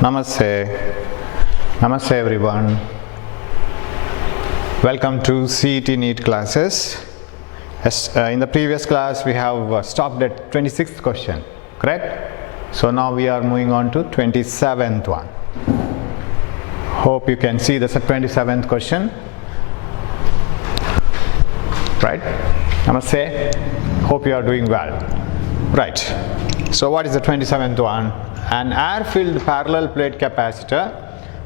Namaste. Namaste everyone. Welcome to CET NEET classes. In the previous class we have stopped at 26th question, correct? So now we are moving on to 27th one. Hope you can see the 27th question. Right? Namaste. Hope you are doing well. Right. So what is the 27th one? An air-filled parallel plate capacitor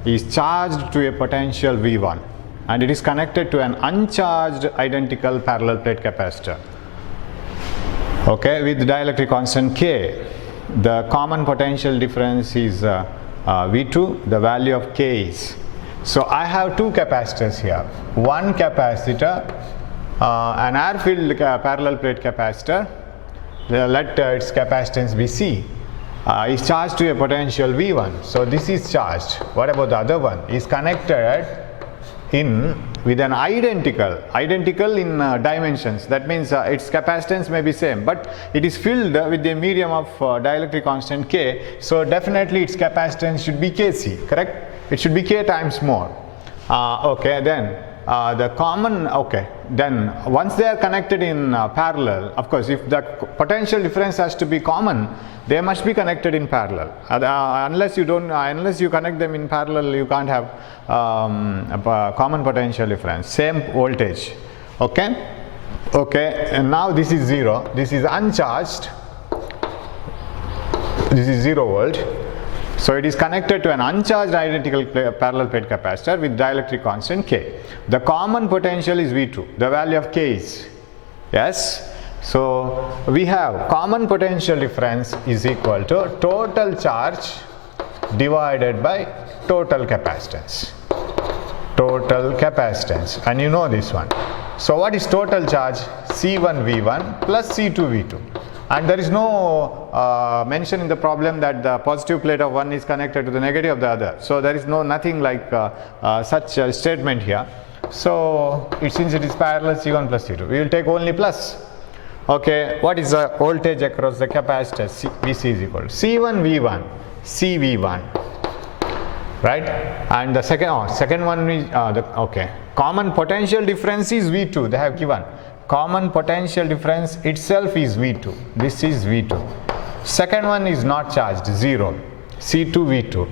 is charged to a potential V1 and it is connected to an uncharged identical parallel plate capacitor. Okay, with dielectric constant K. The common potential difference is V2, the value of K is. So I have two capacitors here. One capacitor, an air-filled parallel plate capacitor, let its capacitance be C. Is charged to a potential V1. So this is charged. What about the other one? Is connected with an identical in dimensions. That means its capacitance may be same, but it is filled with the medium of dielectric constant K. So definitely its capacitance should be Kc, correct? It should be K times more. Okay, then the common, okay, then once they are connected in parallel, of course if the potential difference has to be common, they must be connected in parallel. Unless you connect them in parallel, you can't have a common potential difference, same voltage. Okay, and now this is 0, this is uncharged, this is 0 volt. So it is connected to an uncharged identical parallel plate capacitor with dielectric constant K. The common potential is V2. The value of K is, yes. So we have common potential difference is equal to total charge divided by total capacitance. Total capacitance, and you know this one. So what is total charge? C1 V1 plus C2 V2. And there is no mention in the problem that the positive plate of one is connected to the negative of the other. So there is nothing like such a statement here. So since it is parallel, C1 plus C2, we will take only plus. Okay, what is the voltage across the capacitor? Vc is equal to C1 V1, CV1, right? And the second one is okay. Common potential difference is V2. They have given. Common potential difference itself is V2. This is V2. Second one is not charged, 0. C2 V2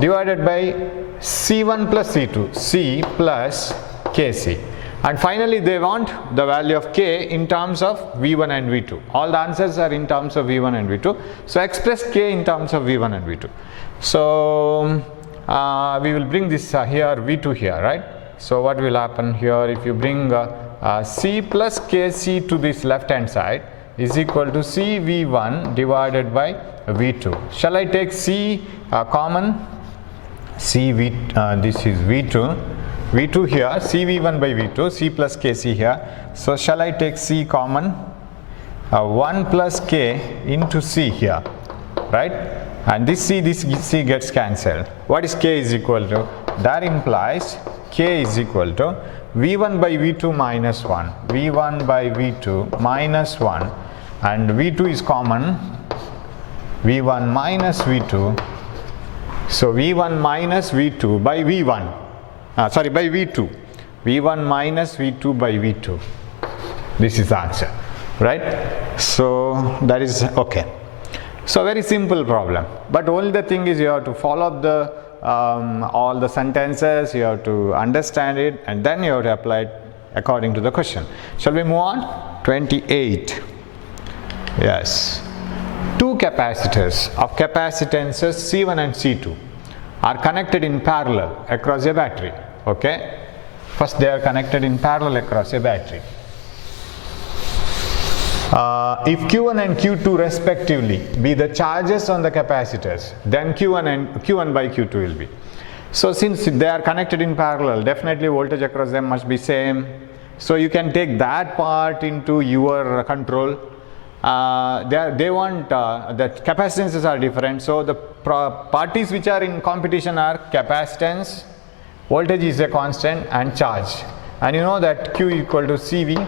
divided by C1 plus C2, C plus Kc. And finally they want the value of K in terms of V1 and V2. All the answers are in terms of V1 and V2. So express K in terms of V1 and V2. So we will bring this here, V2 here, right? So what will happen here if you bring C plus Kc to this left hand side is equal to CV1 divided by V2. Shall I take C common? This is V2 here, CV1 by V2, C plus Kc here. So shall I take C common? 1 plus K into C here, right? And this C gets cancelled. What is K is equal to? That implies K is equal to V1 by V2 minus 1, V1 by V2 minus 1, and V2 is common, V1 minus V2, so V1 minus V2 by V1, by V2, V1 minus V2 by V2, this is the answer, right? So that is okay. So very simple problem, but only the thing is you have to follow up the all the sentences, you have to understand it, and then you have to apply it according to the question. Shall we move on? 28. Yes. Two capacitors of capacitances C1 and C2 are connected in parallel across a battery. Okay. First they are connected in parallel across a battery. If Q1 and Q2 respectively be the charges on the capacitors, then Q1 by Q2 will be. So since they are connected in parallel, definitely voltage across them must be same. So you can take that part into your control. They want the capacitances are different. So the parties which are in competition are capacitance, voltage is a constant, and charge. And you know that Q equal to CV.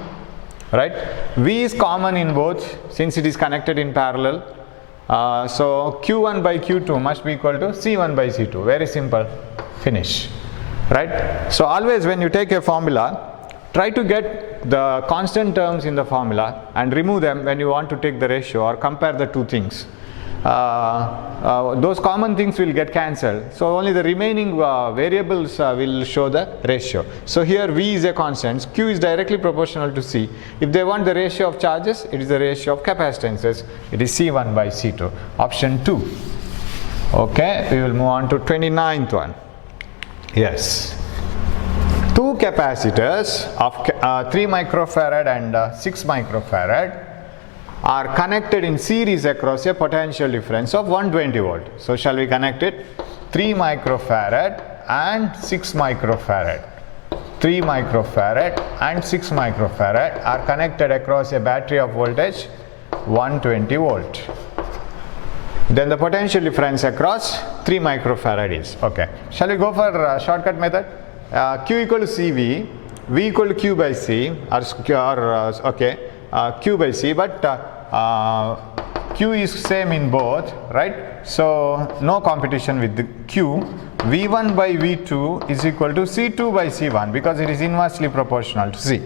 Right? V is common in both since it is connected in parallel. So Q1 by Q2 must be equal to C1 by C2. Very simple. Finish. Right? So always when you take a formula, try to get the constant terms in the formula and remove them when you want to take the ratio or compare the two things. Those common things will get cancelled. So only the remaining variables will show the ratio. So here V is a constant. Q is directly proportional to C. If they want the ratio of charges, it is the ratio of capacitances. It is C1 by C2. Option 2. Okay, we will move on to 29th one. Yes. Two capacitors of 3 microfarad and 6 microfarad are connected in series across a potential difference of 120 volt. So shall we connect it? 3 microfarad and 6 microfarad. 3 microfarad and 6 microfarad are connected across a battery of voltage 120 volt. Then the potential difference across 3 microfarad is. Okay. Shall we go for shortcut method? Q equal to CV, V equal to Q by C, Q by C, but Q is same in both, right? So no competition with the Q. V1 by V2 is equal to C2 by C1 because it is inversely proportional to C.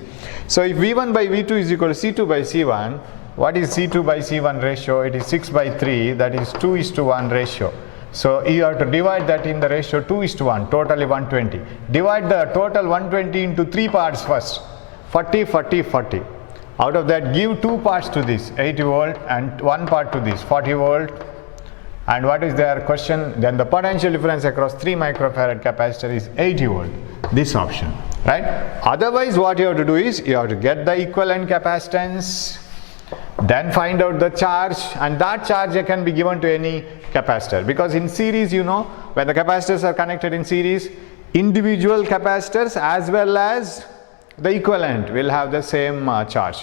So if V1 by V2 is equal to C2 by C1, what is C2 by C1 ratio? It is 6 by 3, that is 2:1 ratio. So you have to divide that in the ratio 2:1, totally 120. Divide the total 120 into 3 parts first, 40, 40, 40. Out of that, give 2 parts to this, 80 volt, and 1 part to this, 40 volt. And what is their question? Then the potential difference across 3 microfarad capacitor is 80 volt. This option, right? Otherwise, what you have to do is, you have to get the equivalent capacitance, then find out the charge, and that charge can be given to any capacitor. Because in series, you know, when the capacitors are connected in series, individual capacitors as well as the equivalent will have the same charge.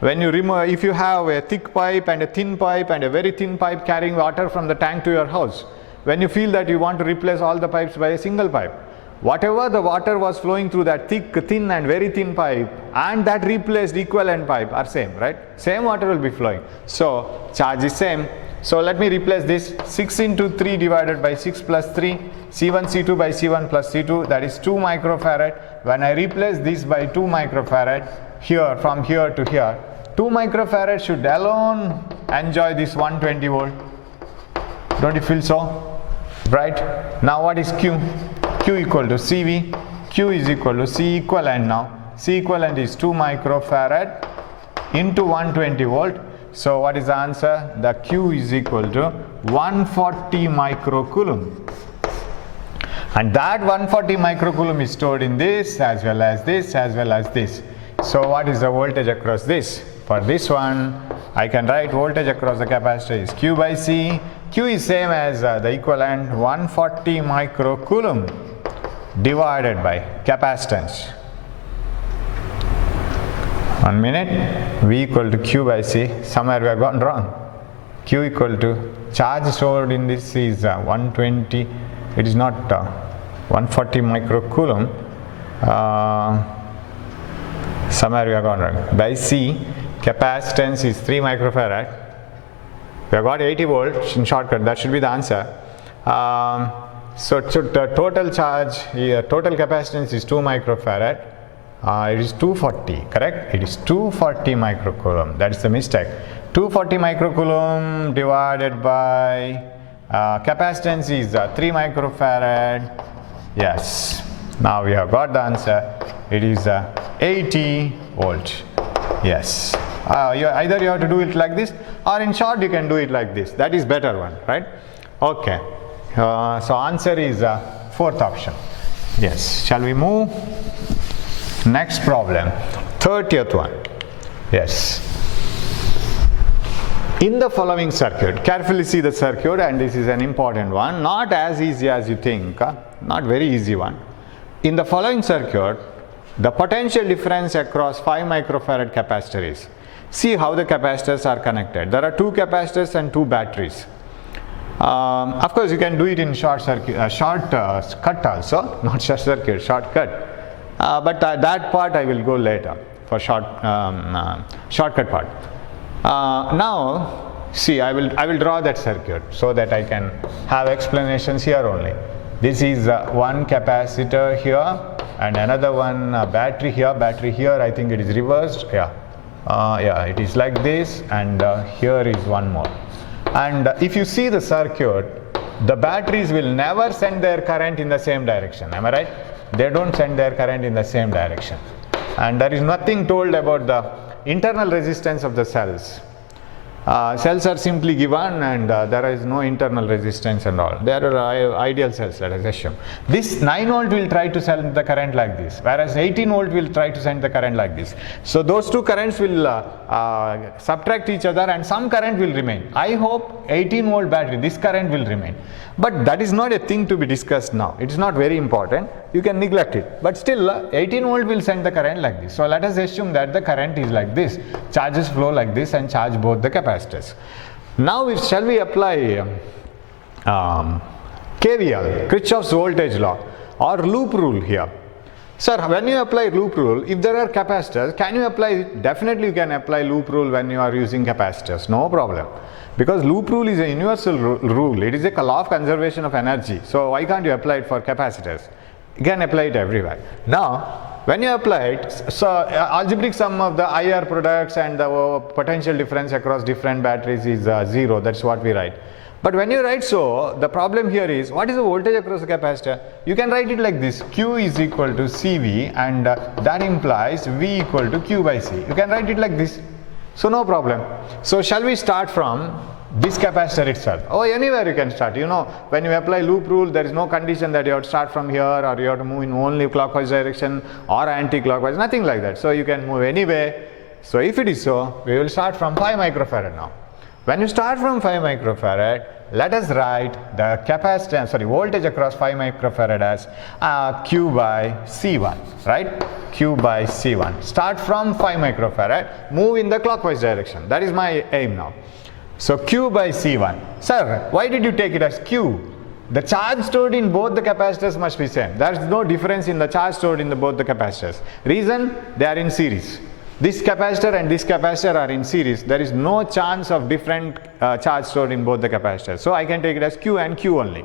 When you remove, if you have a thick pipe and a thin pipe and a very thin pipe carrying water from the tank to your house, when you feel that you want to replace all the pipes by a single pipe, whatever the water was flowing through that thick, thin and very thin pipe and that replaced equivalent pipe are same, right? Same water will be flowing. So charge is same. So let me replace this 6 into 3 divided by 6 plus 3, C1 C2 by C1 plus C2, that is 2 microfarad. When I replace this by 2 microfarad, here from here to here, 2 microfarad should alone enjoy this 120 volt. Don't you feel so? Right? Now what is Q? Q equal to CV. Q is equal to C equivalent now. C equivalent is 2 microfarad into 120 volt. So what is the answer? The Q is equal to 140 microcoulomb. And that 140 microcoulomb is stored in this as well as this as well as this. So what is the voltage across this? For this one, I can write voltage across the capacitor is Q by C. Q is same as the equivalent 140 microcoulomb divided by capacitance. 1 minute. V equal to Q by C. Somewhere we have gone wrong. Q equal to charge stored in this is 120. It is not 140 microcoulomb. Somewhere we have gone wrong. By C, capacitance is 3 microfarad. We have got 80 volts in shortcut. That should be the answer. So the total charge, total capacitance is 2 microfarad. It is 240, correct? It is 240 microcoulomb. That is the mistake. 240 microcoulomb divided by capacitance is 3 microfarad. Yes. Now we have got the answer. It is 80 volt. Yes. Either you have to do it like this, or in short you can do it like this. That is better one, right? Okay. So answer is fourth option. Yes. Shall we move? Next problem, 30th one. Yes. In the following circuit, carefully see the circuit, and this is an important one, not as easy as you think, not very easy one. In the following circuit, the potential difference across 5 microfarad capacitor is. See how the capacitors are connected. There are 2 capacitors and 2 batteries. Of course, you can do it in short circuit, short cut also, not short circuit, shortcut. But that part I will go later for shortcut part. Now See, I will draw that circuit so that I can have explanations here only. This is one capacitor here and another one battery here. Battery here, I think it is reversed. Yeah, it is like this, and here is one more. And if you see the circuit, the batteries will never send their current in the same direction. Am I right? They don't send their current in the same direction. And there is nothing told about the internal resistance of the cells. Cells are simply given, and there is no internal resistance and all. They are ideal cells, let us assume. This 9 volt will try to send the current like this, whereas 18 volt will try to send the current like this. So those two currents will subtract each other and some current will remain. I hope 18 volt battery, this current will remain. But that is not a thing to be discussed now. It is not very important. You can neglect it. But still 18 volt will send the current like this. So let us assume that the current is like this. Charges flow like this and charge both the capacitors. Now shall we apply KVL, Kirchhoff's voltage law, or loop rule here? Sir, when you apply loop rule, if there are capacitors, can you apply? Definitely you can apply loop rule when you are using capacitors, no problem. Because loop rule is a universal rule, it is a law of conservation of energy. So why can't you apply it for capacitors? You can apply it everywhere. Now, when you apply it, so algebraic sum of the IR products and the potential difference across different batteries is 0, that's what we write. But when you write so, the problem here is, what is the voltage across the capacitor? You can write it like this, Q is equal to CV, and that implies V equal to Q by C. You can write it like this. So no problem. So shall we start from this capacitor itself? Oh, anywhere you can start. You know, when you apply loop rule, there is no condition that you have to start from here or you have to move in only clockwise direction or anti-clockwise, nothing like that. So you can move anyway. So if it is so, we will start from 5 microfarad now. When you start from 5 microfarad, let us write the capacitance, voltage across 5 microfarad as Q by C1, right? Q by C1. Start from 5 microfarad, move in the clockwise direction. That is my aim now. So Q by C1. Sir, why did you take it as Q? The charge stored in both the capacitors must be same. There is no difference in the charge stored in both the capacitors. Reason? They are in series. This capacitor and this capacitor are in series. There is no chance of different charge stored in both the capacitors. So I can take it as Q and Q only.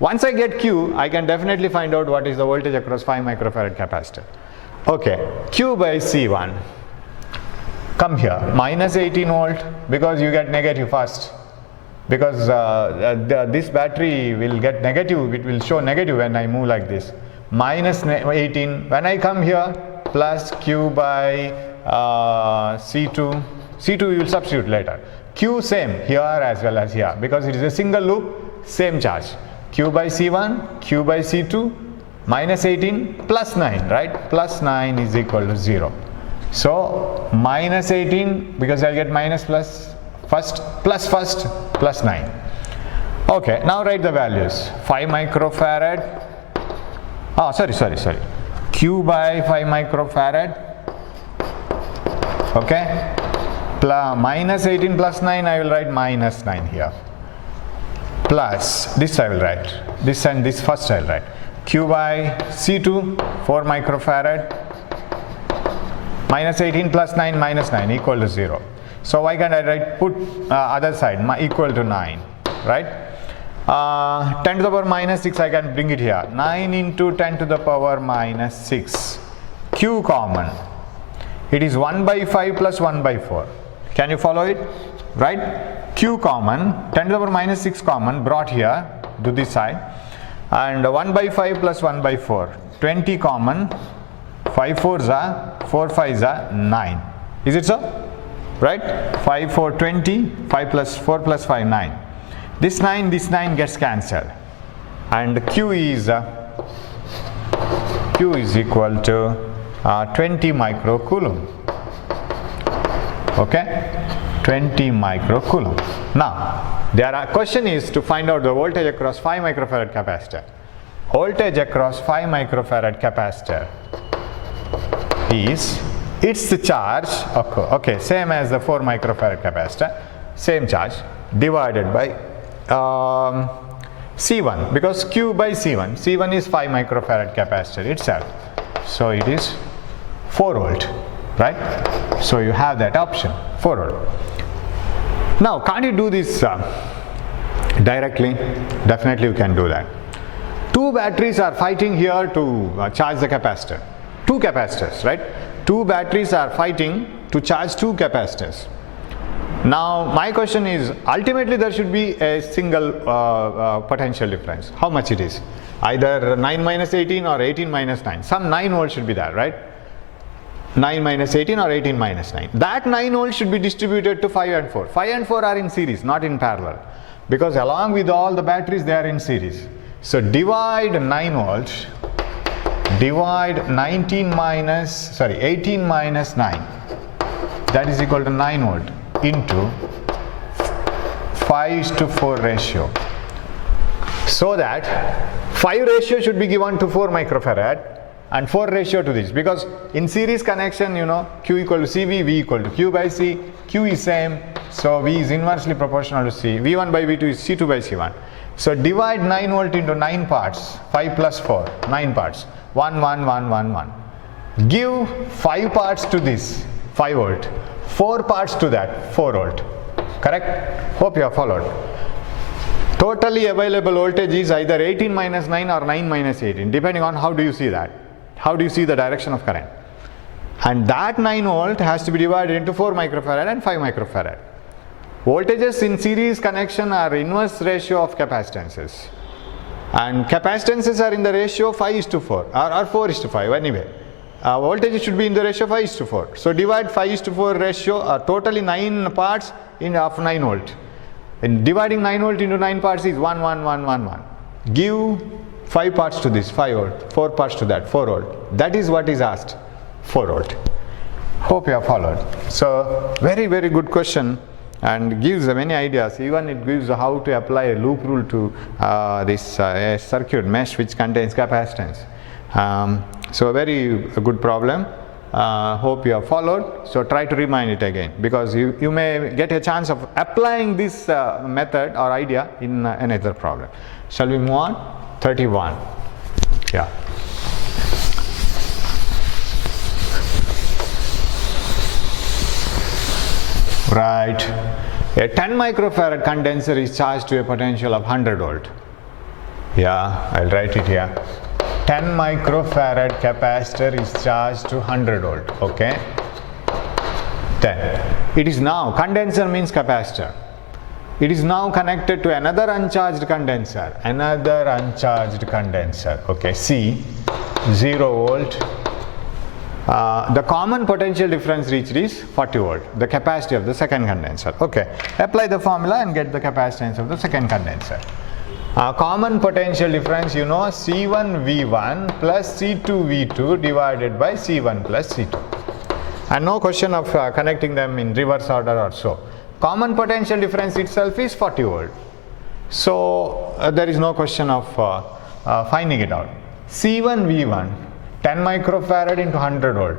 Once I get Q, I can definitely find out what is the voltage across 5 microfarad capacitor. Okay, Q by C1. Come here, minus 18 volt, because you get negative first. Because this battery will get negative, it will show negative when I move like this. Minus 18. When I come here, plus Q by C2. C2 you will substitute later. Q same here as well as here, because it is a single loop, same charge. Q by C1, Q by C2, minus 18 plus 9, right? Plus 9 is equal to 0. So minus 18, because I'll get minus plus first, plus 9. Okay, now write the values. 5 microfarad. Oh, sorry. Q by 5 microfarad. Okay. Minus 18 plus 9, I will write minus 9 here. Plus, this I will write. This and this first I will write. Q by C2, 4 microfarad. Minus 18 plus 9 minus 9 equal to 0. So why can't I write, put other side, equal to 9, right? 10 to the power minus 6, I can bring it here. 9 into 10 to the power minus 6. Q common. It is 1 by 5 plus 1 by 4. Can you follow it? Right? Q common, 10 to the power minus 6 common, brought here to this side. And 1 by 5 plus 1 by 4. 20 common, 5 4s are, 4 5s are 9. Is it so? Right? 5 4 20, 5 plus 4 plus 5 9. This 9 gets cancelled, and Q is equal to 20 microcoulomb. Okay, 20 microcoulomb. Now, question is to find out the voltage across 5 microfarad capacitor. Voltage across 5 microfarad capacitor is, it's the charge, okay, same as the 4 microfarad capacitor, same charge, divided by C1, because Q by C1. C1 is 5 microfarad capacitor itself. So it is 4 volt, right? So you have that option, 4 volt. Now, can't you do this directly? Definitely you can do that. Two batteries are fighting here to charge the capacitor. Two capacitors, right? Two batteries are fighting to charge two capacitors. Now, my question is, ultimately there should be a single potential difference. How much it is? Either 9 minus 18 or 18 minus 9. Some 9 volts should be there, right? 9 minus 18 or 18 minus 9. That 9 volts should be distributed to 5 and 4. 5 and 4 are in series, not in parallel. Because along with all the batteries, they are in series. So divide 9 volts, divide 18 minus 9. That is equal to 9 volt into 5:4 ratio. So that 5 ratio should be given to 4 microfarad and 4 ratio to this, because in series connection, you know, Q equal to CV, V equal to Q by C, Q is same, so V is inversely proportional to C, V1 by V2 is C2 by C1. So divide 9 volt into 9 parts, 5 plus 4, 9 parts, 1, 1, 1, 1, 1. Give 5 parts to this, 5 volt, 4 parts to that, 4 volt. Correct? Hope you have followed. Totally available voltage is either 18 minus 9 or 9 minus 18, depending on how do you see that. How do you see the direction of current? And that 9 volt has to be divided into 4 microfarad and 5 microfarad. Voltages in series connection are inverse ratio of capacitances. And capacitances are in the ratio 5:4 or 4:5 anyway. Voltage should be in the ratio 5:4. So divide 5:4 ratio, totally 9 parts of 9 volt. And dividing 9 volt into 9 parts is 1, 1, 1, 1, 1. Give 5 parts to this, 5 volt, 4 parts to that, 4 volt. That is what is asked, 4 volt. Hope you have followed. So, very, very good question and gives many ideas. Even it gives how to apply a loop rule to this circuit mesh which contains capacitance. So, a very good problem. Hope you have followed. So try to remind it again, because you may get a chance of applying this method or idea in another problem. Shall we move on? 31. Yeah. Right. A 10 microfarad condenser is charged to a potential of 100 volt. Yeah, I'll write it here. 10 microfarad capacitor is charged to 100 volt, okay? Then it is now, condenser means capacitor. It is now connected to another uncharged condenser, okay? C, 0 volt. The common potential difference reached is 40 volt, the capacity of the second condenser, okay? Apply the formula and get the capacitance of the second condenser. Common potential difference, you know, C1 V1 plus C2 V2 divided by C1 plus C2. And no question of connecting them in reverse order or so. Common potential difference itself is 40 volt. So there is no question of finding it out. C1 V1, 10 microfarad into 100 volt.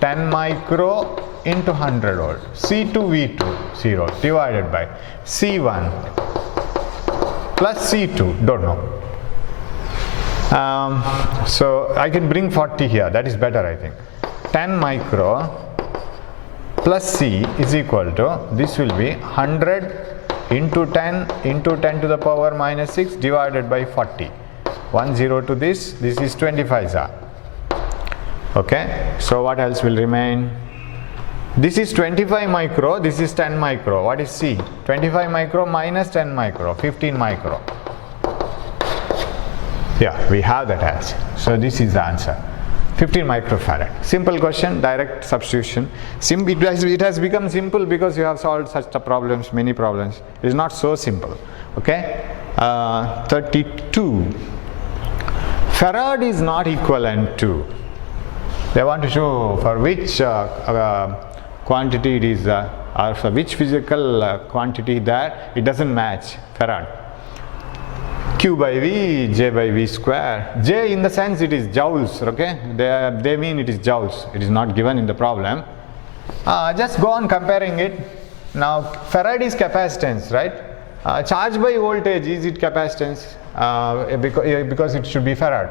10 micro into 100 volt. C2 V2, 0, divided by C1 plus C2, don't know. So I can bring 40 here, that is better I think. 10 micro plus C is equal to, this will be 100 into 10 to the power minus 6 divided by 40. 1 0 to this is 25 za. Okay, so what else will remain? This is 25 micro, this is 10 micro. What is C? 25 micro minus 10 micro, 15 micro. Yeah, we have that as. So this is the answer. 15 microfarad. Simple question, direct substitution. It has become simple because you have solved such problems, many problems. It is not so simple. Okay? 32. Farad is not equivalent to. They want to show for which quantity it is, or for which physical quantity that it doesn't match farad. Q by V, J by V square. J in the sense it is joules, okay? They mean it is joules. It is not given in the problem. Just go on comparing it. Now farad is capacitance, right? Charge by voltage, is it capacitance? Because it should be farad.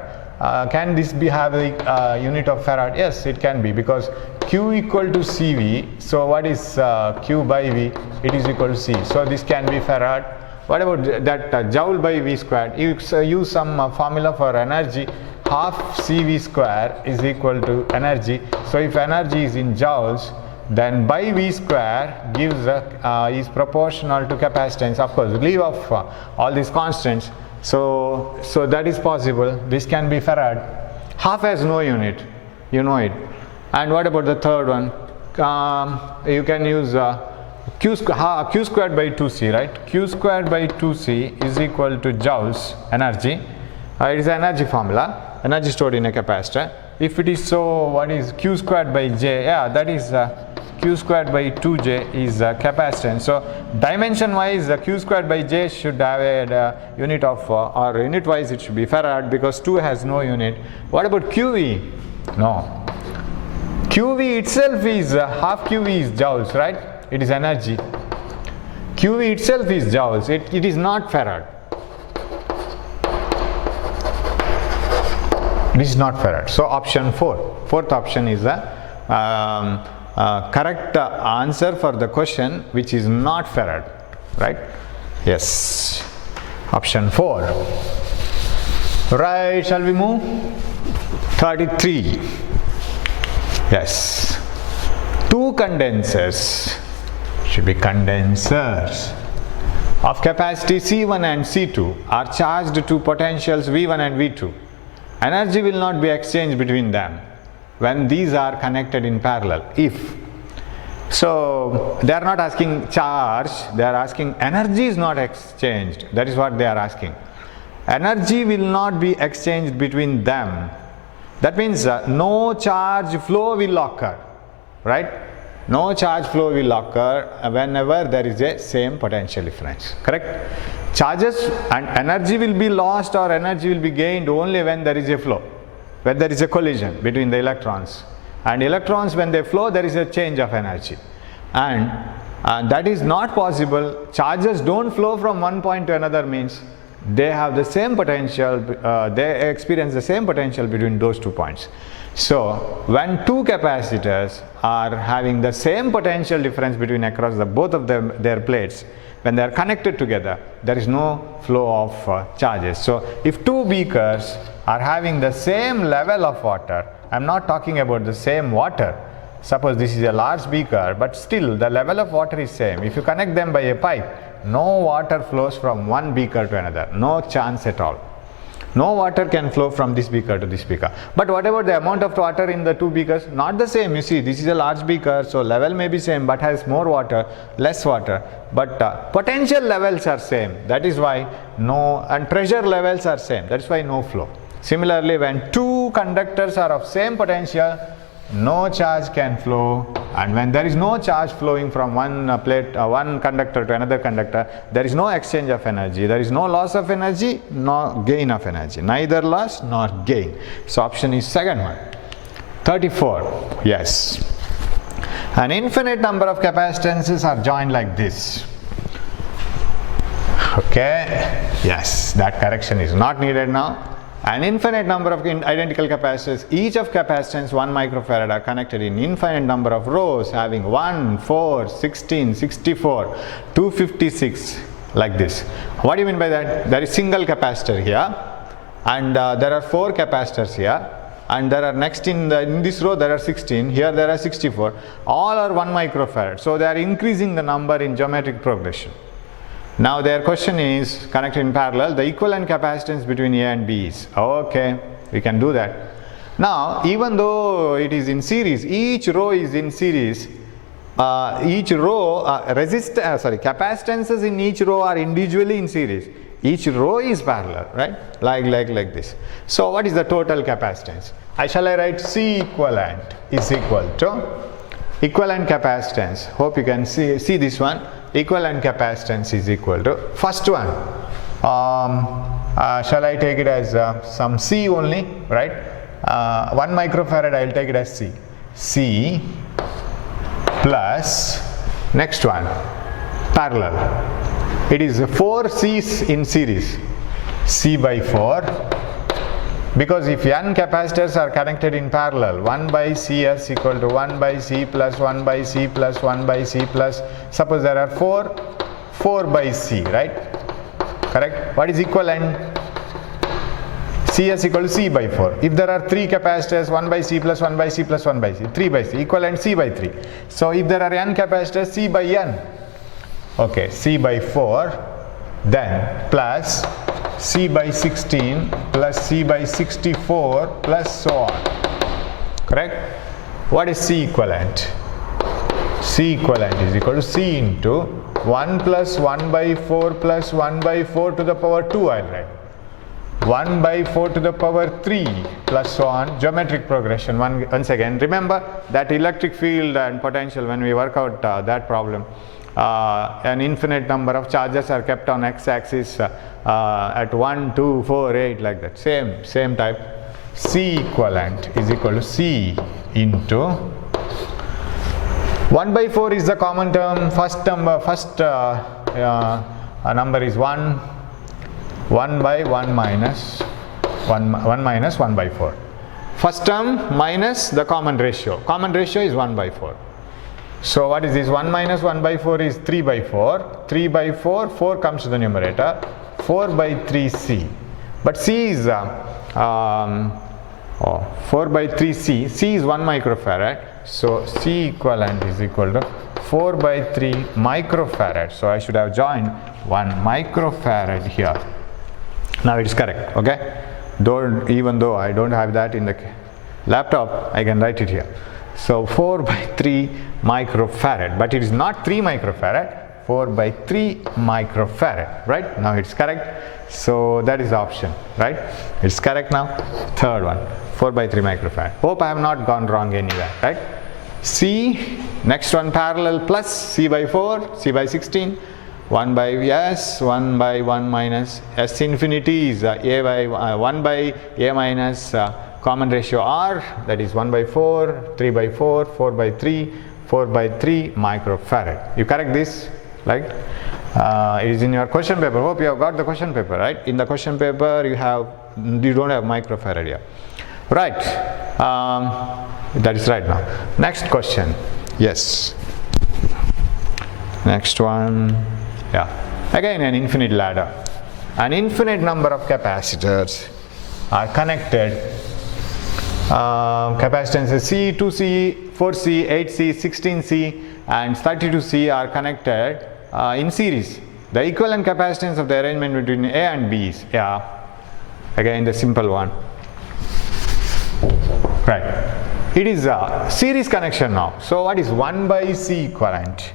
can this be have a unit of farad? Yes, it can be, because Q equal to CV. So what is Q by V? It is equal to C. So this can be farad. What about that joule by V squared? You use some formula for energy. Half CV square is equal to energy. So if energy is in joules, then by V square gives is proportional to capacitance. Of course, leave off all these constants. So that is possible. This can be farad. Half has no unit, you know it. And what about the third one? You can use Q squared by 2C, right? Q squared by 2C is equal to joules energy. It is an energy formula, energy stored in a capacitor. If it is so, what is Q squared by J? Yeah, that is Q squared by 2J is capacitance. So dimension wise, Q squared by J should have a unit of, or unit wise it should be farad, because 2 has no unit. What about QV? No. QV itself is half QV is joules, right? It is energy. QV itself is joules. It is not farad. It is not farad. So option 4. Fourth option is the correct answer for the question, which is not farad, right? Yes. Option 4. Right, shall we move? 33. Yes. Two condensers, should be condensers, of capacity C1 and C2 are charged to potentials V1 and V2. Energy will not be exchanged between them when these are connected in parallel. If so, they are not asking charge, they are asking energy is not exchanged. That is what they are asking. Energy will not be exchanged between them. That means no charge flow will occur, right? No charge flow will occur whenever there is a same potential difference, correct? Charges and energy will be lost or energy will be gained only when there is a flow, when there is a collision between the electrons. And electrons, when they flow, there is a change of energy. And that is not possible. Charges don't flow from one point to another, means they have the same potential, they experience the same potential between those 2 points. So when two capacitors are having the same potential difference between across the both of them, their plates, when they are connected together, there is no flow of charges. So if two beakers are having the same level of water, I am not talking about the same water. Suppose this is a large beaker, but still the level of water is same. If you connect them by a pipe, no water flows from one beaker to another, no chance at all. No water can flow from this beaker to this beaker. But what about the amount of water in the two beakers? Not the same. You see, this is a large beaker, so level may be same, but has more water, less water. But potential levels are same. That is why no, and pressure levels are same. That is why no flow. Similarly, when two conductors are of same potential, no charge can flow, and when there is no charge flowing from one one conductor to another conductor, there is no exchange of energy, there is no loss of energy, nor gain of energy, neither loss nor gain. So option is second one. 34. Yes, an infinite number of capacitances are joined like this. Okay, yes, that correction is not needed now. An infinite number of identical capacitors, each of capacitance 1 microfarad, are connected in infinite number of rows having 1, 4, 16, 64, 256, like this. What do you mean by that? There is single capacitor here, and there are 4 capacitors here, and there are next in this row there are 16, here there are 64, all are 1 microfarad. So they are increasing the number in geometric progression. Now their question is connected in parallel, the equivalent capacitance between A and B is. Okay, we can do that. Now even though it is in series, each row is in series, each row capacitances in each row are individually in series. Each row is parallel, right? Like this. So what is the total capacitance? Shall I write C equivalent is equal to equivalent capacitance. Hope you can see this one. Equivalent capacitance is equal to first one. Shall I take it as some C only, right? 1 microfarad, I will take it as C. C plus next one parallel. It is 4 C's in series. C by 4 Because if n capacitors are connected in parallel, 1 by Cs equal to 1 by C plus 1 by C plus 1 by C plus, suppose there are 4 by C, right? Correct? What is equivalent? Cs equal to C by 4. If there are 3 capacitors, 1 by C plus 1 by C plus 1 by C, 3 by C, equivalent C by 3. So if there are n capacitors, C by n. Okay, C by 4, then plus C by 16 plus C by 64 plus so on. Correct? What is C equivalent? C equivalent is equal to C into 1 plus 1 by 4 plus 1 by 4 to the power 2, I'll write. 1 by 4 to the power 3 plus so on, geometric progression. Once again, remember that electric field and potential when we work out that problem. An infinite number of charges are kept on x-axis at 1, 2, 4, 8 like that. Same type. C equivalent is equal to C into 1 by 4 is the common term. First number is 1. 1 by 1 minus 1 minus 1 by 4. First term minus the common ratio. Common ratio is 1 by 4. So what is this? 1 minus 1 by 4 is 3 by 4. 3 by 4, 4 comes to the numerator. 4 by 3 C. But C is 4 by 3 C. C is 1 microfarad. So C equivalent is equal to 4 by 3 microfarad. So I should have joined 1 microfarad here. Now it is correct. Okay. Even though I don't have that in the laptop, I can write it here. So 4 by 3 microfarad, but it is not 3 microfarad, 4 by 3 microfarad, right? Now it's correct. So that is the option, right? It's correct now. Third one, 4 by 3 microfarad. Hope I have not gone wrong anywhere, right? C, next one parallel plus C by 4, C by 16, 1 by S, 1 by 1 minus S infinity is A by 1 by A minus common ratio R, that is 1 by 4, 3 by 4, 4 by 3, 4 by 3 microfarad. You correct this, right? It is in your question paper. Hope you have got the question paper, right? In the question paper you don't have microfarad here, right? That is right now. Next question. Yes. Next one. Yeah. Again an infinite ladder. An infinite number of capacitors are connected. Capacitances C, 2C, 4C, 8C, 16C and 32C are connected in series. The equivalent capacitance of the arrangement between A and B is, again the simple one, right? It is a series connection now. So what is 1 by C equivalent?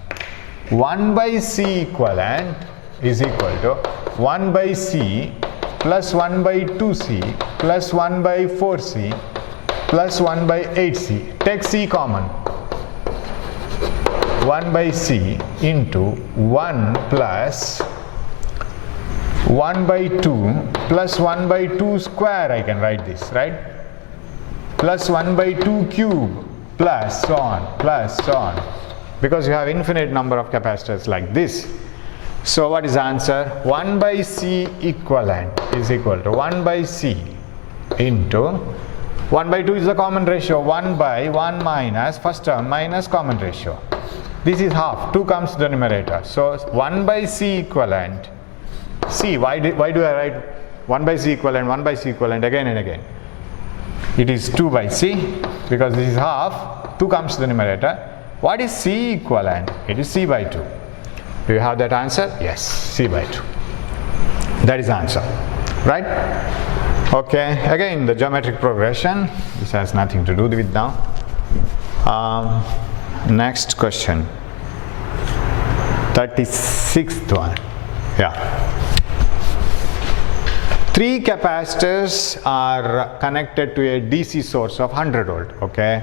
1 by C equivalent is equal to 1 by C plus 1 by 2C plus 1 by 4C plus 1 by 8C. Take C common. 1 by C into 1 plus 1 by 2 plus 1 by 2 square, I can write this, right? Plus 1 by 2 cube plus so on, because you have infinite number of capacitors like this. So what is the answer? 1 by C equivalent is equal to 1 by C into 1 by 2 is the common ratio, 1 by 1 minus first term minus common ratio. This is half, 2 comes to the numerator. So 1 by C equivalent, C, why do I write 1 by C equivalent again and again? It is 2 by C because this is half, 2 comes to the numerator. What is C equivalent? It is C by 2. Do you have that answer? Yes, C by 2. That is the answer, right? Okay, again the geometric progression. This has nothing to do with now. Next question, 36th one. Yeah. 3 capacitors are connected to a DC source of 100 volt. Okay,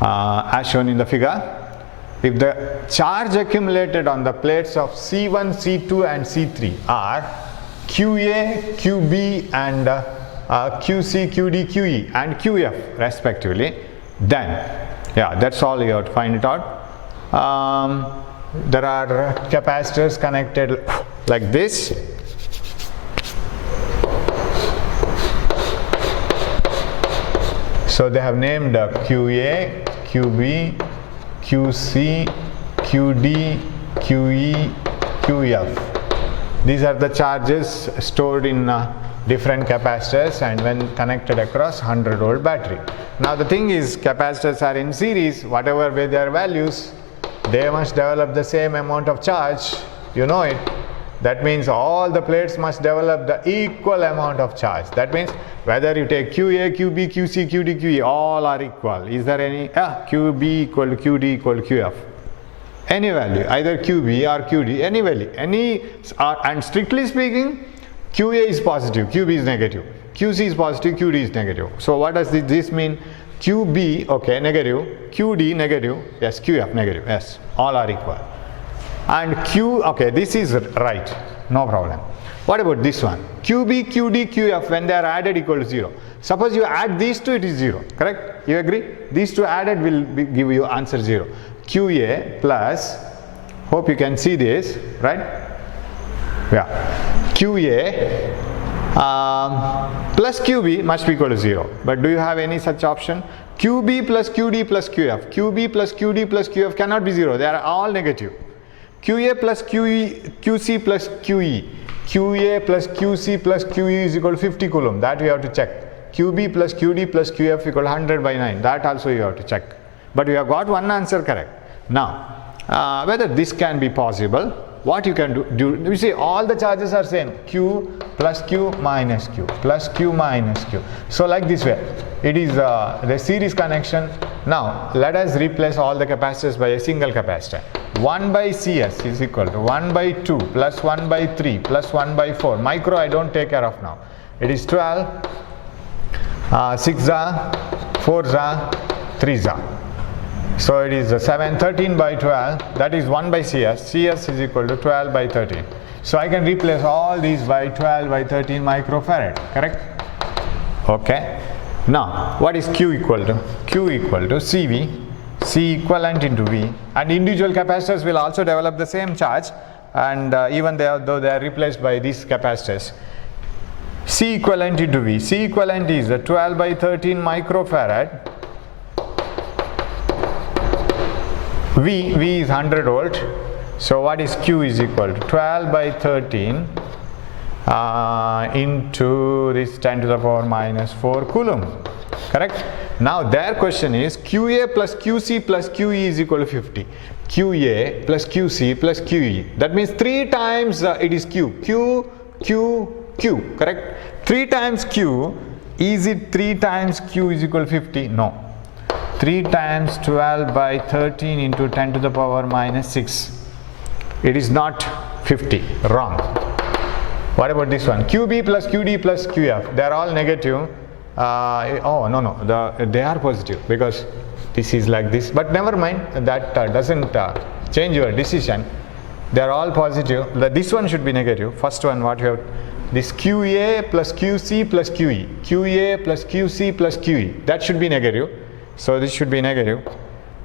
as shown in the figure. If the charge accumulated on the plates of C1, C2 and C3 are QA, QB and QC, QD, QE and QF respectively, then that's all you have to find it out. There are capacitors connected like this. So they have named QA, QB, QC, QD, QE, QF. These are the charges stored in different capacitors and when connected across 100 volt battery. Now the thing is, capacitors are in series, whatever be their values, they must develop the same amount of charge, you know it. That means all the plates must develop the equal amount of charge. That means whether you take QA, QB, QC, QD, QE, all are equal. Is there any QB equal to QD equal to QF? Any value, either QB or QD, any value, and strictly speaking, QA is positive, QB is negative, QC is positive, QD is negative. So what does this mean? QB, okay, negative, QD negative, yes, QF negative, yes, all are equal. And Q, okay, this is right, no problem. What about this one? QB, QD, QF, when they are added equal to 0. Suppose you add these two, it is 0, correct? You agree? These two added will give you answer 0. QA plus, hope you can see this, right? Yeah, QA plus QB must be equal to 0. But do you have any such option? QB plus QD plus QF. QB plus QD plus QF cannot be 0. They are all negative. QA plus QC plus QE. QA plus QC plus QE is equal to 50 coulomb. That we have to check. QB plus QD plus QF equal to 100 by 9. That also you have to check. But you have got one answer correct. Now, whether this can be possible, what you can do, you see all the charges are same. Q plus Q minus Q plus Q minus Q. So like this way, it is the series connection. Now let us replace all the capacitors by a single capacitor. 1 by CS is equal to 1 by 2 plus 1 by 3 plus 1 by 4. Micro I don't take care of now. It is 12, 6 za, 4 za, 3 za. So it is 7, 13 by 12, that is 1 by CS. CS is equal to 12 by 13. So I can replace all these by 12 by 13 microfarad, correct? Okay. Now, what is Q equal to? Q equal to CV, C equivalent into V, and individual capacitors will also develop the same charge, and even though they are replaced by these capacitors. C equivalent into V. C equivalent is 12 by 13 microfarad. V is 100 volt. So what is Q is equal to 12 by 13 into this 10 to the power minus 4 coulomb, correct? Now their question is QA plus QC plus QE is equal to 50. QA plus QC plus QE. That means 3 times it is Q. Q, correct? 3 times Q. Is it 3 times Q is equal to 50? No. 3 times 12 by 13 into 10 to the power minus 6. It is not 50. Wrong. What about this one? QB plus QD plus QF. They are all negative. They are positive because this is like this. But never mind. That doesn't change your decision. They are all positive. This one should be negative. First one, what you have? This QA plus QC plus QE. QA plus QC plus QE. That should be negative. So this should be negative.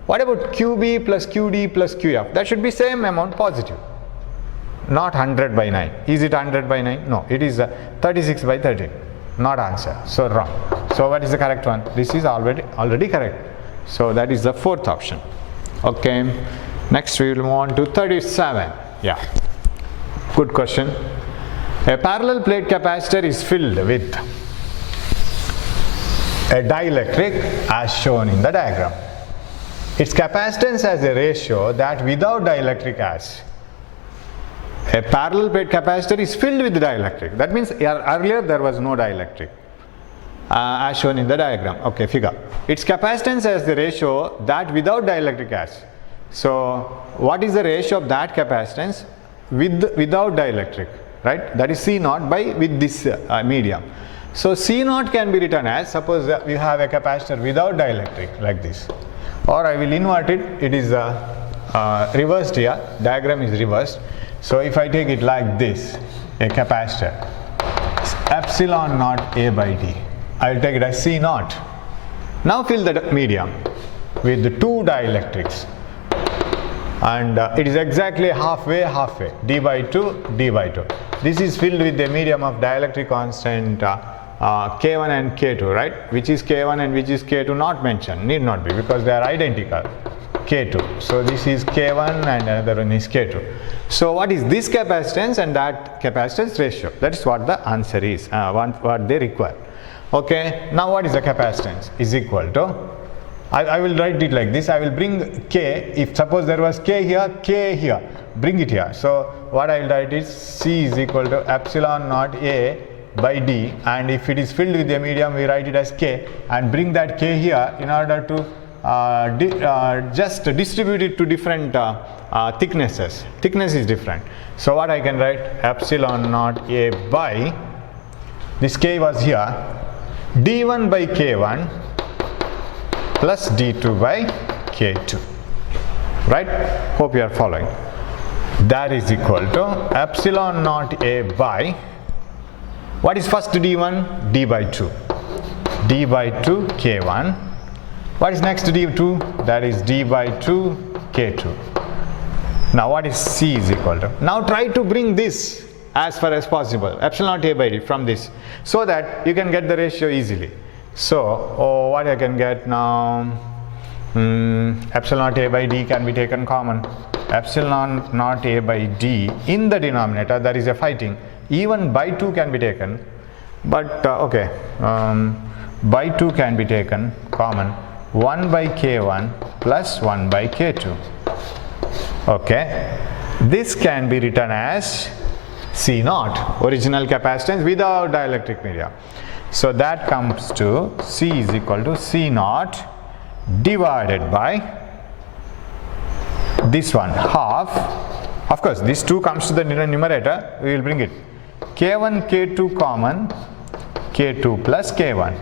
What about QB plus QD plus QF? That should be same amount positive. Not 100 by 9. Is it 100 by 9? No, it is 36 by 13. Not answer. So wrong. So what is the correct one? This is already correct. So that is the fourth option. Okay. Next we will move on to 37. Yeah. Good question. A parallel plate capacitor is filled with a dielectric as shown in the diagram. Its capacitance has a ratio that without dielectric has. A parallel plate capacitor is filled with dielectric. That means earlier there was no dielectric as shown in the diagram. Okay, figure. Its capacitance has the ratio that without dielectric has. So what is the ratio of that capacitance without dielectric? Right? That is C naught by with this medium. So C naught can be written as, suppose we have a capacitor without dielectric like this, or I will invert it. It is reversed here. Diagram is reversed. So if I take it like this, a capacitor, epsilon naught A by D, I will take it as C naught. Now fill the medium with the 2 dielectrics, and it is exactly halfway, D by 2, D by 2. This is filled with the medium of dielectric constant K1 and K2, right? Which is K1 and which is K2 not mentioned, need not be, because they are identical. K2. So this is K1 and another one is K2. So what is this capacitance and that capacitance ratio? That is what the answer is, what they require. Okay, now what is the capacitance? Is equal to, I will write it like this. I will bring K, if suppose there was K here, bring it here. So what I will write is C is equal to epsilon naught A by D, and if it is filled with a medium, we write it as K, and bring that K here in order to just distribute it to different thicknesses. Thickness is different. So what I can write, epsilon naught A by, this K was here, D1 by K1 plus D2 by K2, right? Hope you are following. That is equal to epsilon naught A by, what is first D1? D by 2. D by 2 K1. What is next to D2? That is D by 2 K2. Now what is C is equal to? Now try to bring this as far as possible, epsilon naught A by D from this, so that you can get the ratio easily. So what I can get now, epsilon naught A by D can be taken common. Epsilon naught A by D in the denominator, there is a fighting. Even by 2 can be taken, but okay, by 2 can be taken common. 1 by K1 plus 1 by K2. Okay, this can be written as C naught, original capacitance without dielectric media. So that comes to C is equal to C naught divided by this one, half. Of course, this 2 comes to the numerator, we will bring it. K1, K2 common, K2 plus K1.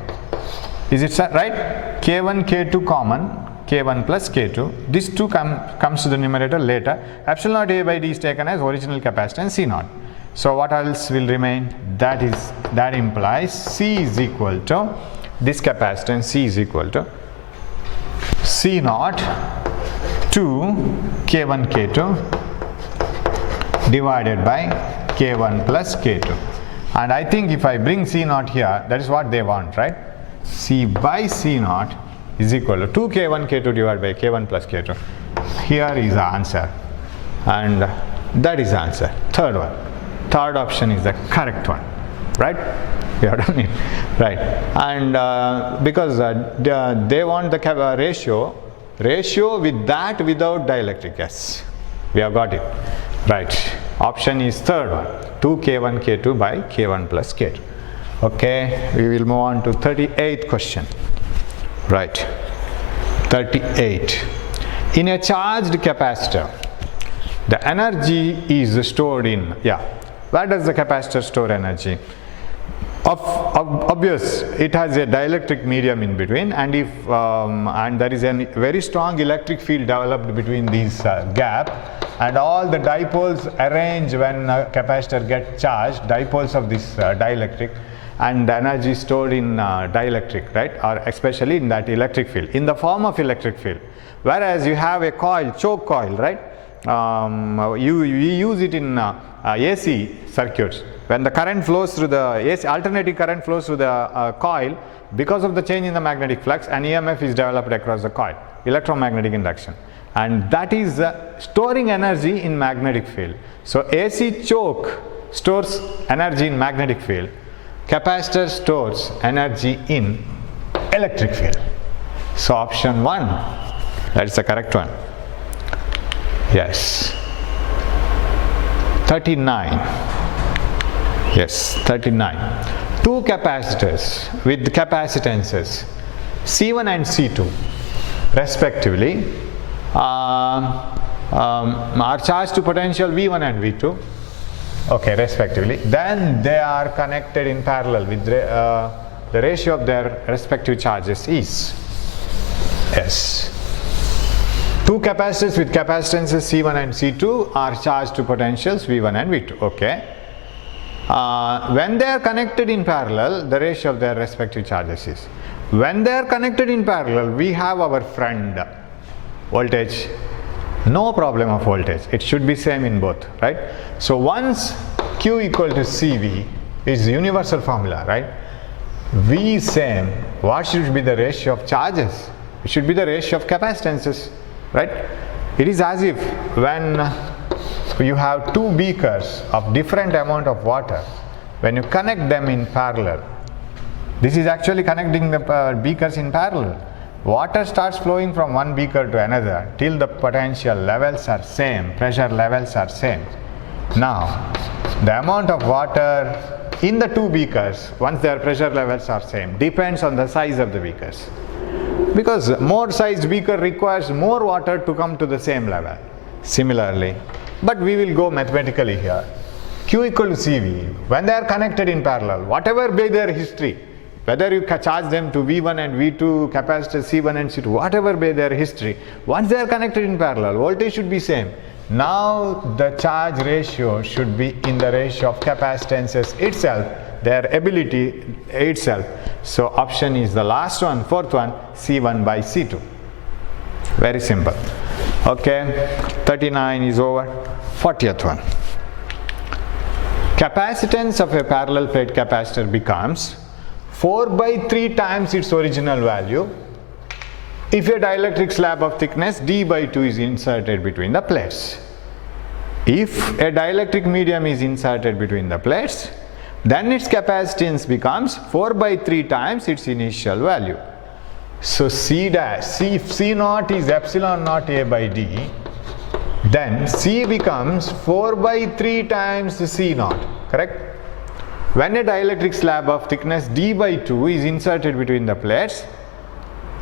Is it right? K1, K2 common, K1 plus K2. This 2 comes to the numerator later. Epsilon naught A by D is taken as original capacitance C naught. So what else will remain? That implies C is equal to, this capacitance C is equal to C naught to K1 K2 divided by K1 plus K2. And I think if I bring C naught here, that is what they want, right? C by C naught is equal to 2 K1 K2 divided by K1 plus K2. Here is the answer, and that is the answer. Third one. Third option is the correct one, right? We have done it, right? And because they want the ratio with that without dielectric. Yes, we have got it, right? Option is third one, 2 K1 K2 by K1 plus K2. Okay, we will move on to 38th question, right? 38. In a charged capacitor, the energy is stored in, where does the capacitor store energy? Obvious, it has a dielectric medium in between, and if and there is a very strong electric field developed between these gap, and all the dipoles arrange when a capacitor gets charged, dipoles of this dielectric, and the energy stored in dielectric, right, or especially in that electric field, in the form of electric field. Whereas you have a coil, choke coil, right? We use it in AC circuits. When the current flows through the AC, alternating current flows through the coil, because of the change in the magnetic flux, an EMF is developed across the coil, electromagnetic induction, and that is storing energy in magnetic field. So AC choke stores energy in magnetic field, capacitor stores energy in electric field. So option 1, that is the correct one. Yes. 39. Yes, 39. Two capacitors with capacitances C1 and C2 respectively are charged to potential V1 and V2, okay, respectively. Then they are connected in parallel with the ratio of their respective charges is S. Two capacitors with capacitances C1 and C2 are charged to potentials V1 and V2, okay. When they are connected in parallel, the ratio of their respective charges is. When they are connected in parallel, we have our friend voltage, no problem of voltage, it should be same in both, right? So once Q equal to CV is the universal formula, right? V is same, what should be the ratio of charges? It should be the ratio of capacitances, right? It is as if when you have two beakers of different amount of water, when you connect them in parallel, this is actually connecting the beakers in parallel. Water starts flowing from one beaker to another till the potential levels are same, pressure levels are same. Now, the amount of water in the two beakers, once their pressure levels are same, depends on the size of the beakers. Because more sized beaker requires more water to come to the same level. Similarly, but we will go mathematically here. Q equal to CV, when they are connected in parallel, whatever be their history, whether you charge them to V1 and V2, capacitor C1 and C2, whatever be their history, once they are connected in parallel, voltage should be same. Now the charge ratio should be in the ratio of capacitances itself, their ability itself. So option is the last one, fourth one, C1 by C2. Very simple. Okay, 39 is over. 40th one. Capacitance of a parallel plate capacitor becomes 4 by 3 times its original value if a dielectric slab of thickness d by 2 is inserted between the plates. If a dielectric medium is inserted between the plates, then its capacitance becomes 4 by 3 times its initial value. So C naught is epsilon naught A by D, then C becomes 4 by 3 times C naught, correct? When a dielectric slab of thickness d by 2 is inserted between the plates,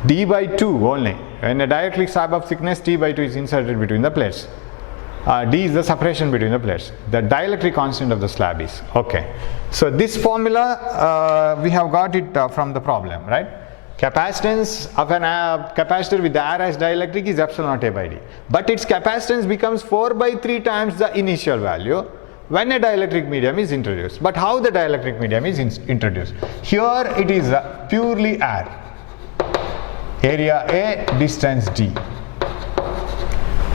d by 2 only, when a dielectric slab of thickness d by 2 is inserted between the plates, d is the separation between the plates, the dielectric constant of the slab is, okay. So this formula we have got it from the problem, right? Capacitance of an capacitor with the air as dielectric is epsilon naught A by D, but its capacitance becomes 4 by 3 times the initial value when a dielectric medium is introduced. But how the dielectric medium is introduced? Here it is purely air, area A, distance D,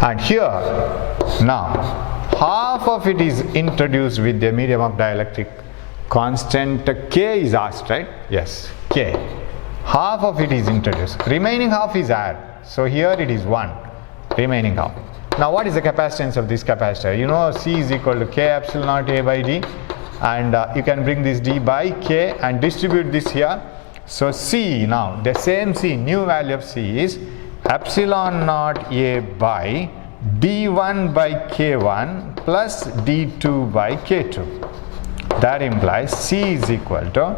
and here now half of it is introduced with the medium of dielectric constant K is asked, right? Yes, K. Half of it is introduced, remaining half is air, so here it is 1, remaining half. Now what is the capacitance of this capacitor? You know C is equal to K epsilon naught A by D, and you can bring this D by K and distribute this here. So C, now the same C, new value of C is epsilon naught A by D1 by K1 plus D2 by K2. That implies C is equal to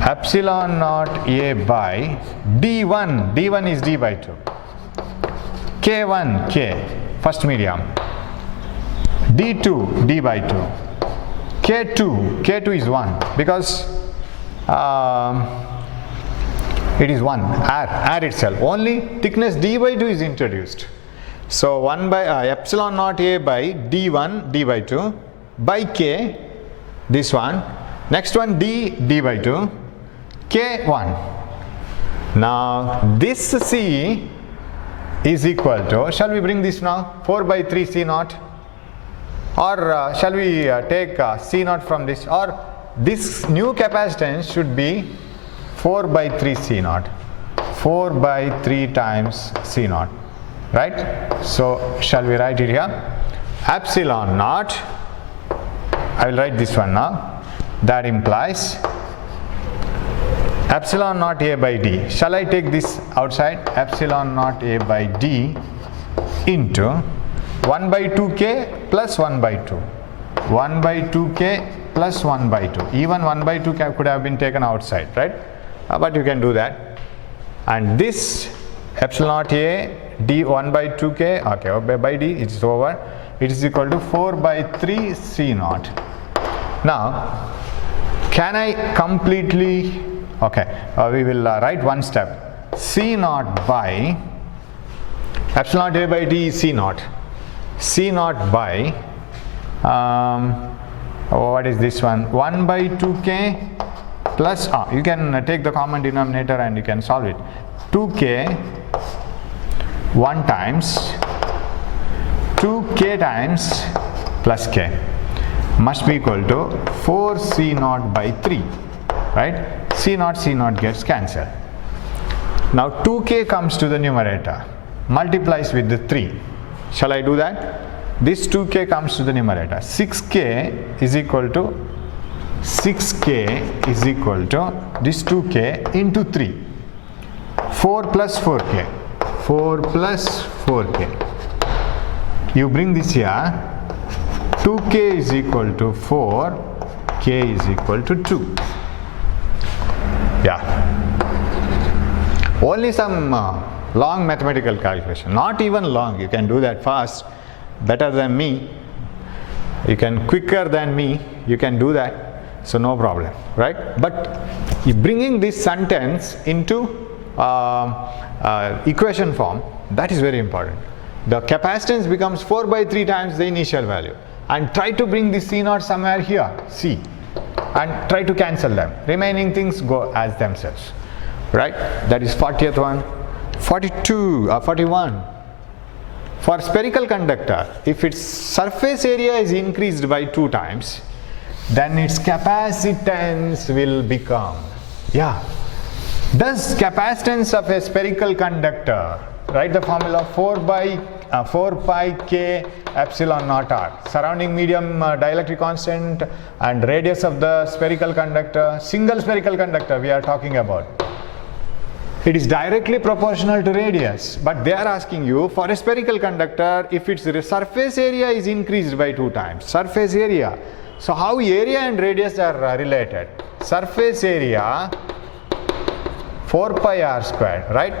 epsilon naught A by D1, D1 is D by 2, K1, K, first medium, D2, D by 2, K2, K2 is 1 because it is 1, air itself, only thickness D by 2 is introduced. So 1 by epsilon naught A by D1, D by 2 by K, this one, next one D, D by 2, K1. Now this C is equal to, shall we bring this now, 4 by 3 C naught, or shall we take C naught from this, or this new capacitance should be 4 by 3 C naught, 4 by 3 times C naught, right? So shall we write it here? Epsilon naught, I will write this one now, that implies epsilon naught A by D. Shall I take this outside? Epsilon naught A by D into 1 by 2K plus 1 by 2. 1 by 2K plus 1 by 2. Even 1 by 2 could have been taken outside, right? But you can do that. And this epsilon naught A D 1 by 2K, okay, by D, it's over. It is equal to 4 by 3 C naught. Now, can I completely, okay, we will write one step. C naught by epsilon naught A by D is C naught. C naught by what is this one? 1 by 2K plus, you can take the common denominator and you can solve it. 2K 1 times 2K times plus K must be equal to 4 C naught by 3. right? C naught gets cancelled. Now 2k comes to the numerator, multiplies with the 3. Shall I do that? This 2k comes to the numerator. 6k is equal to this 2k into 3. 4 plus 4k. 4 plus 4k. You bring this here. 2k is equal to 4, k is equal to 2. Yeah. Only some long mathematical calculation. Not even long. You can do that fast. Better than me. You can quicker than me. You can do that. So no problem, right? But bringing this sentence into equation form, that is very important. The capacitance becomes 4 by 3 times the initial value. And try to bring this C naught somewhere here, C, and try to cancel them. Remaining things go as themselves, right? That is 40th one. 41. For spherical conductor, if its surface area is increased by 2 times, then its capacitance will become, Does capacitance of a spherical conductor, write the formula 4 pi k epsilon naught r, surrounding medium dielectric constant and radius of the spherical conductor, single spherical conductor we are talking about. It is directly proportional to radius, but they are asking you for a spherical conductor if its surface area is increased by 2 times. Surface area. So how area and radius are related? Surface area 4 pi r squared, right?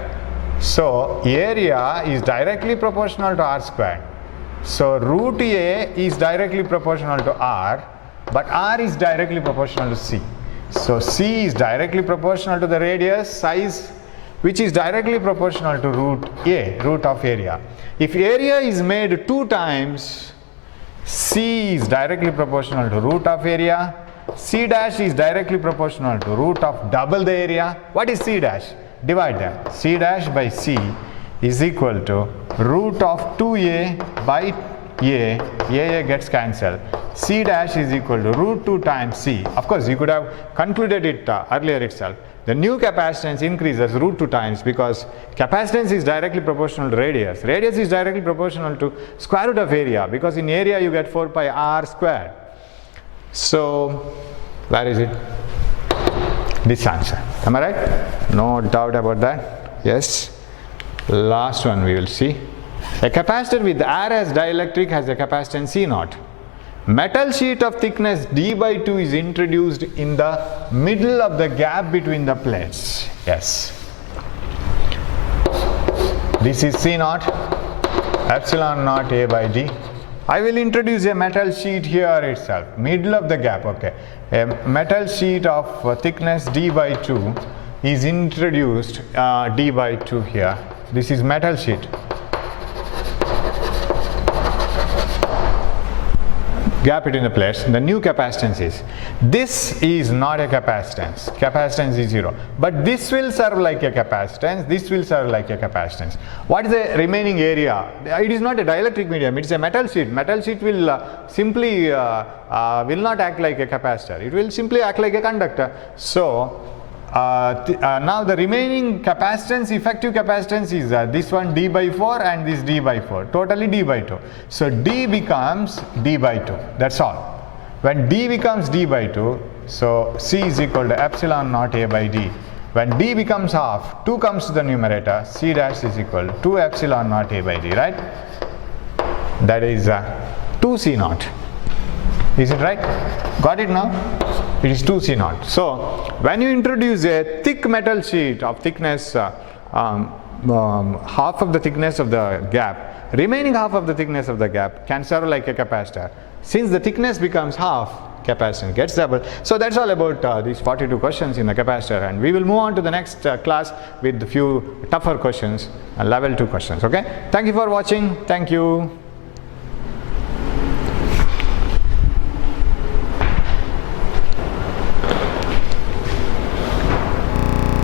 So area is directly proportional to r squared. So root A is directly proportional to r, but r is directly proportional to c. So c is directly proportional to the radius size, which is directly proportional to root A, root of area. If area is made 2 times, c is directly proportional to root of area. C dash is directly proportional to root of double the area. What is C dash? Divide them. C dash by C is equal to root of 2a by a gets cancelled. C dash is equal to root 2 times C. Of course, you could have concluded it earlier itself. The new capacitance increases root 2 times because capacitance is directly proportional to radius. Radius is directly proportional to square root of area because in area you get 4 pi r squared. So, where is it? This answer. Am I right? No doubt about that. Yes. Last one we will see. A capacitor with R as dielectric has a capacitance C naught. Metal sheet of thickness d by 2 is introduced in the middle of the gap between the plates. Yes. This is C naught, epsilon naught A by d. I will introduce a metal sheet here itself, middle of the gap, okay. A metal sheet of thickness d by 2 is introduced, d by 2 here. This is metal sheet. Gap between the plates. The new capacitance is, this is not a capacitance. Capacitance is 0. But this will serve like a capacitance. This will serve like a capacitance. What is the remaining area? It is not a dielectric medium. It is a metal sheet. Metal sheet will simply will not act like a capacitor. It will simply act like a conductor. So now the remaining capacitance, effective capacitance is this one d by 4 and this d by 4, totally d by 2. So d becomes d by 2, that's all. When d becomes d by 2, so c is equal to epsilon naught A by d. When d becomes half, 2 comes to the numerator, c dash is equal to 2 epsilon naught A by d, right? That is 2 c naught. Is it right? Got it now? It is 2 c naught. So when you introduce a thick metal sheet of thickness, half of the thickness of the gap, remaining half of the thickness of the gap can serve like a capacitor. Since the thickness becomes half, capacitance gets double. So that's all about these 42 questions in the capacitor, and we will move on to the next class with a few tougher questions, level 2 questions. Okay? Thank you for watching. Thank you.